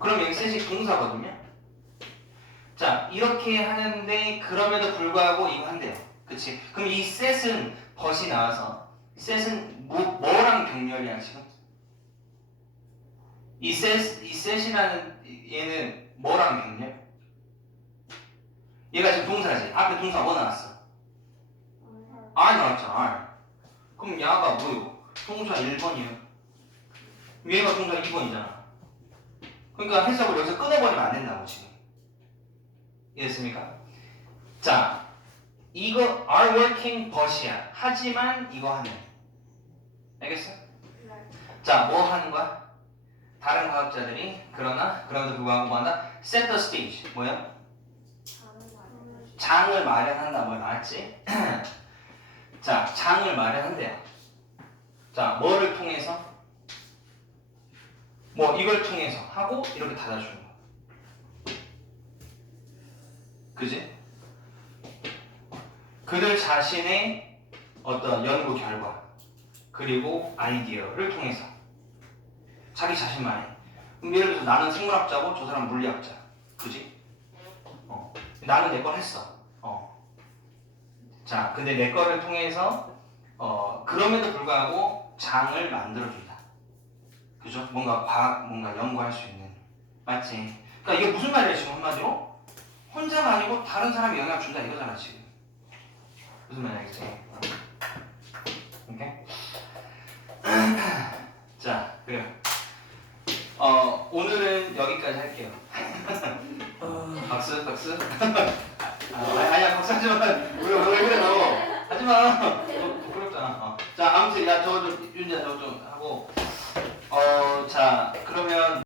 그럼 여기 셋이 동사거든요. 자, 이렇게 하는데 그럼에도 불구하고 이거 한대요. 그치? 그럼 이 셋은 벗이 나와서 셋은 뭐, 뭐랑 병렬이야 지금? 이 셋, 이 셋이라는 얘는 뭐랑 병렬? 얘가 지금 동사지. 앞에 동사 뭐 나왔어? R 나왔죠, R. 그럼 야가 뭐요? 동사 1번이요. 얘가 동사 2번이잖아. 그러니까 해석을 여기서 끊어버리면 안 된다고 지금. 이해됐습니까? 자, 이거 are working but이야. 하지만 이거 하면. 알겠어? 자, 뭐 하는 거야? 다른 과학자들이 그러나 그럼에도 불구하고 뭐 한다? set the stage. 뭐야? 장을 마련한다. 뭐 나왔지? 자, 장을 마련한대요. 자, 뭐를 통해서? 뭐 이걸 통해서 하고 이렇게 닫아주는 거. 그지? 그들 자신의 어떤 연구 결과 그리고 아이디어를 통해서 자기 자신만의 그럼 예를 들어서 나는 생물학자고 저 사람 물리학자 그지? 어. 나는 내 걸 했어 어. 자 근데 내 거를 통해서 어, 그럼에도 불구하고 장을 만들어준다 그죠? 뭔가 과학 뭔가 연구할 수 있는 맞지? 그러니까 이게 무슨 말이야 지금 한마디로? 혼자가 아니고 다른 사람이 영향을 준다 이거잖아 지금 무슨 말인지 알겠지? 오케이? 자 그래요 어 오늘은 여기까지 할게요 박수 박수 아, 아니, 아니야 박수 하지마 왜, 왜 그래 너 하지마 너 부끄럽잖아 어. 자 아무튼 야저좀 윤지야 저좀 하고 그러면